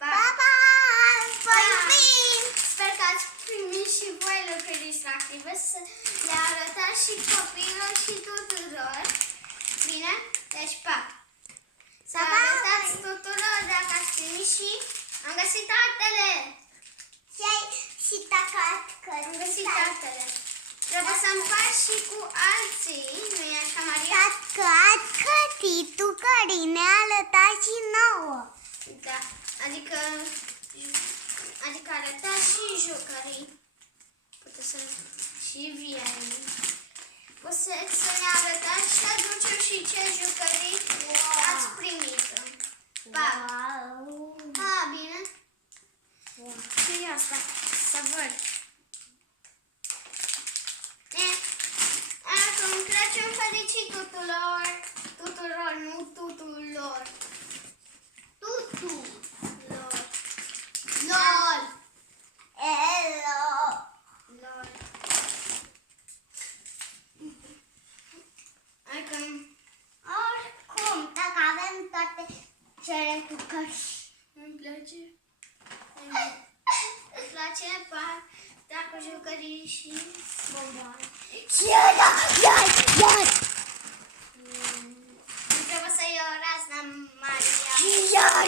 Pa! Pa, pa! Vă iubim! Sper că ați primit și voi lucruri distractive să le arătați și copiilor și tuturor. Bine? Deci pa! Să arătați tuturor dacă ați primit și am găsit altele! Și dacă ați Am găsit altele. Trebuie să împaci și cu alții, nu-i așa, Maria? Dacă ați găsit tucării, ne arătați și nouă. Da, adică arătați și jucării. Puteți să și vienii. Puteți să ne arătați și aducem și ce jucării ați primit. Pa! Pa, bine? Și asta, să văd. Acum Crăciun fericit tuturor! Tuturor, nu tuturor! Tuturor! LOL! Hello! LOL! Acum, Oricum, dacă avem toate cele tucări. îmi place. Îmi place dacă jucării și bomboane. Iar! Trebuie să iei o razna, Maria. Iar!